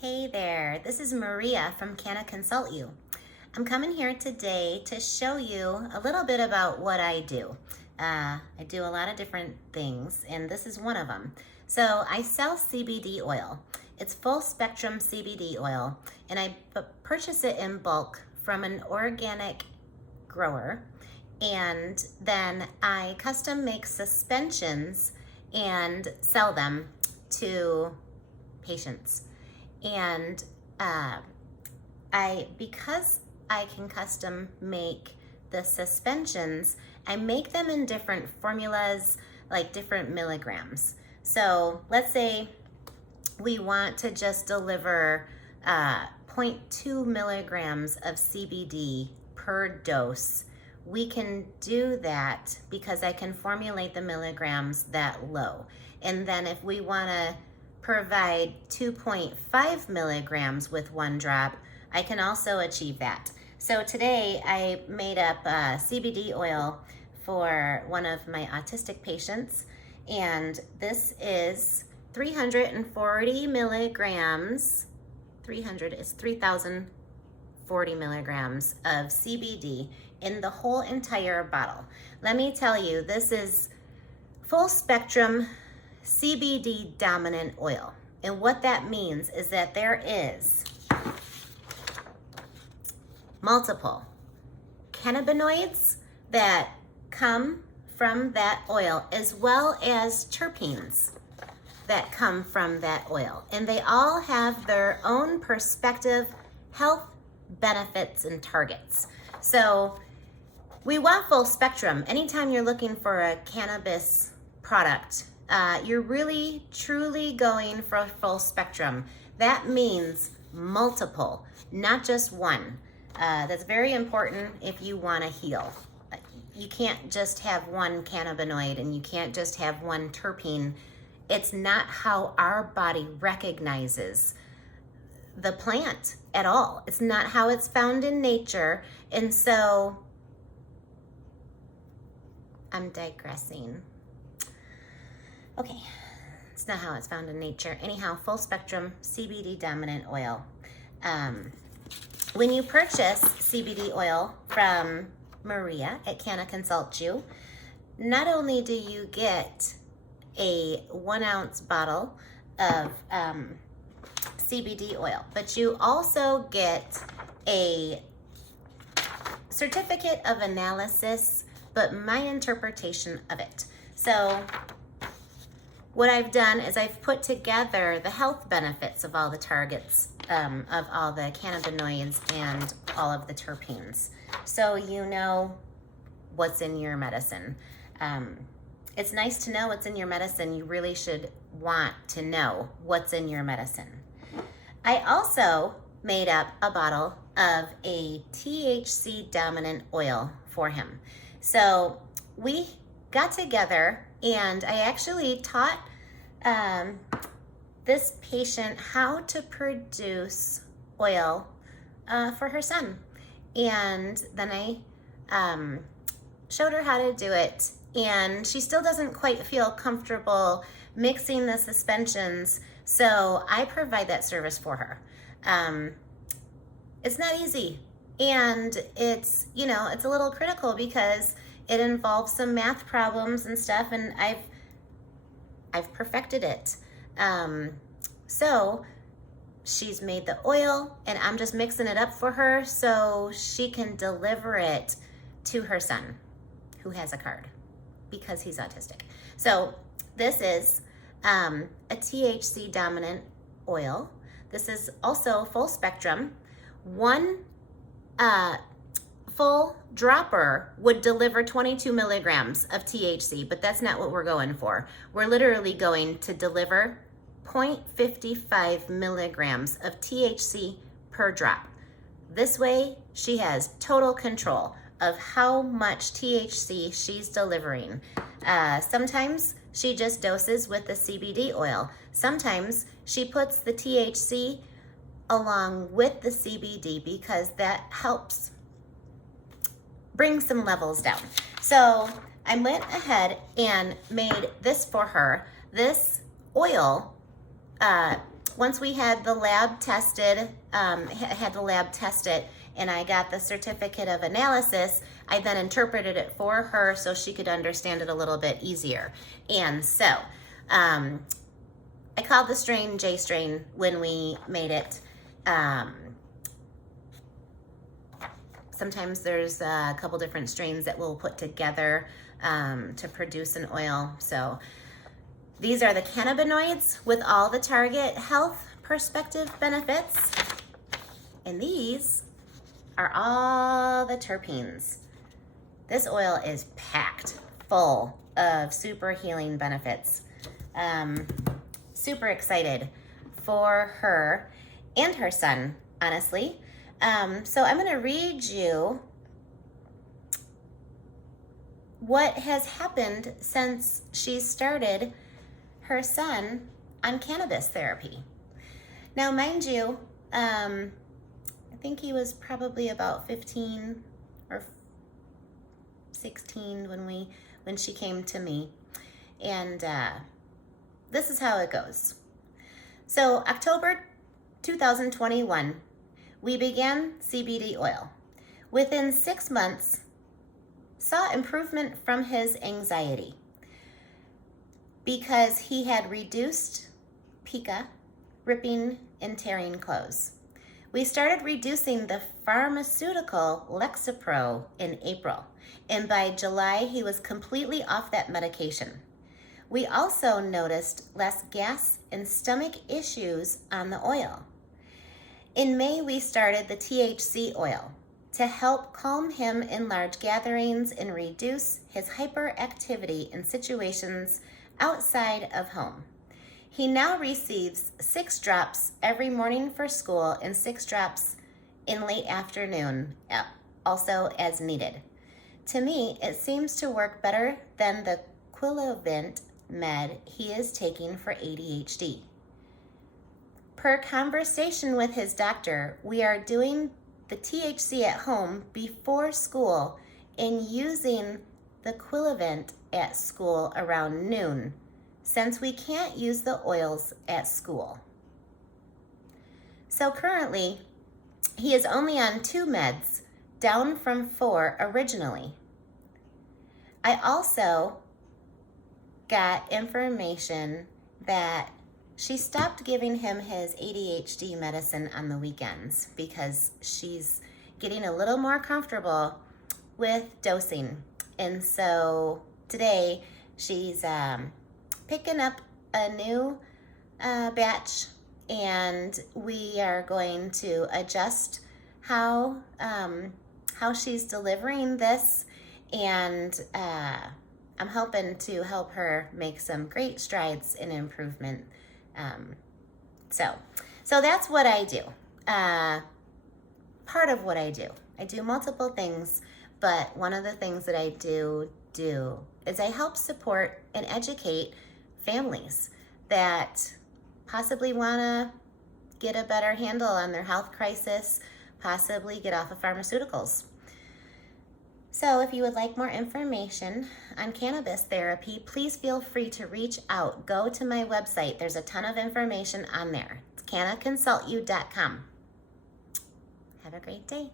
Hey there, this is Maria from Canna Consult You. I'm coming here today to show you a little bit about what I do. I do a lot of different things, and this is one of them. So I sell CBD oil. It's full spectrum CBD oil, and I purchase it in bulk from an organic grower, and then I custom make suspensions and sell them to patients. And because I can custom make the suspensions, I make them in different formulas, like different milligrams. So let's say we want to just deliver 0.2 milligrams of CBD per dose. We can do that because I can formulate the milligrams that low. And then if we want to provide 2.5 milligrams with one drop, I can also achieve that. So today I made up CBD oil for one of my autistic patients, and this is 340 milligrams, 3,040 milligrams of CBD in the whole entire bottle. Let me tell you, this is full spectrum CBD dominant oil. And what that means is that there is multiple cannabinoids that come from that oil, as well as terpenes that come from that oil. And they all have their own perspective, health benefits, and targets. So we want full spectrum. Anytime you're looking for a cannabis product, you're really, truly going for full spectrum. That means multiple, not just one. That's very important if you want to heal. You can't just have one cannabinoid and you can't just have one terpene. It's not how our body recognizes the plant at all. It's not how it's found in nature. And so I'm digressing. Okay, it's not how it's found in nature. Anyhow, full spectrum CBD dominant oil. When you purchase CBD oil from Maria at Canna Consult You, not only do you get a 1 ounce bottle of CBD oil, but you also get a certificate of analysis, but my interpretation of it. So what I've done is I've put together the health benefits of all the targets, of all the cannabinoids and all of the terpenes. So you know what's in your medicine. It's nice to know what's in your medicine. You really should want to know what's in your medicine. I also made up a bottle of a THC dominant oil for him. So we got together and I actually taught this patient how to produce oil for her son. And then I showed her how to do it, and she still doesn't quite feel comfortable mixing the suspensions, so I provide that service for her. It's not easy, and it's, it's a little critical because it involves some math problems and stuff, and I've perfected it. So she's made the oil, and I'm just mixing it up for her so she can deliver it to her son, who has a card because he's autistic. So this is a THC dominant oil. This is also full spectrum. One full dropper would deliver 22 milligrams of THC, but that's not what we're going for. We're literally going to deliver 0.55 milligrams of THC per drop. This way, she has total control of how much THC she's delivering. Sometimes she just doses with the CBD oil. Sometimes she puts the THC along with the CBD because that helps bring some levels down. So I went ahead and made this for her. This oil once we had the lab tested, and I got the certificate of analysis, I then interpreted it for her so she could understand it a little bit easier. And so I called the strain J strain when we made it. Sometimes there's a couple different strains that we'll put together to produce an oil. So these are the cannabinoids with all the target health perspective benefits. And these are all the terpenes. This oil is packed full of super healing benefits. Super excited for her and her son, honestly. So I'm gonna read you what has happened since she started her son on cannabis therapy. Now, mind you, I think he was probably about 15 or 16 when she came to me. And this is how it goes. So October 2021, we began CBD oil. Within 6 months, saw improvement from his anxiety because he had reduced pica, ripping and tearing clothes. We started reducing the pharmaceutical Lexapro in April, and by July, he was completely off that medication. We also noticed less gas and stomach issues on the oil. In May, we started the THC oil to help calm him in large gatherings and reduce his hyperactivity in situations outside of home. He now receives 6 drops every morning for school and 6 drops in late afternoon, also as needed. To me, it seems to work better than the Quilivant med he is taking for ADHD. Per conversation with his doctor, we are doing the THC at home before school and using the Quilivant at school around noon, since we can't use the oils at school. So currently, he is only on 2 meds, down from 4 originally. I also got information that she stopped giving him his ADHD medicine on the weekends because she's getting a little more comfortable with dosing. And so today she's picking up a new batch, and we are going to adjust how she's delivering this, and I'm hoping to help her make some great strides in improvement. So that's what I do. Part of what I do. I do multiple things, but one of the things that I do is I help support and educate families that possibly want to get a better handle on their health crisis, possibly get off of pharmaceuticals. So if you would like more information on cannabis therapy, please feel free to reach out. Go to my website. There's a ton of information on there. It's cannaconsultyou.com. Have a great day.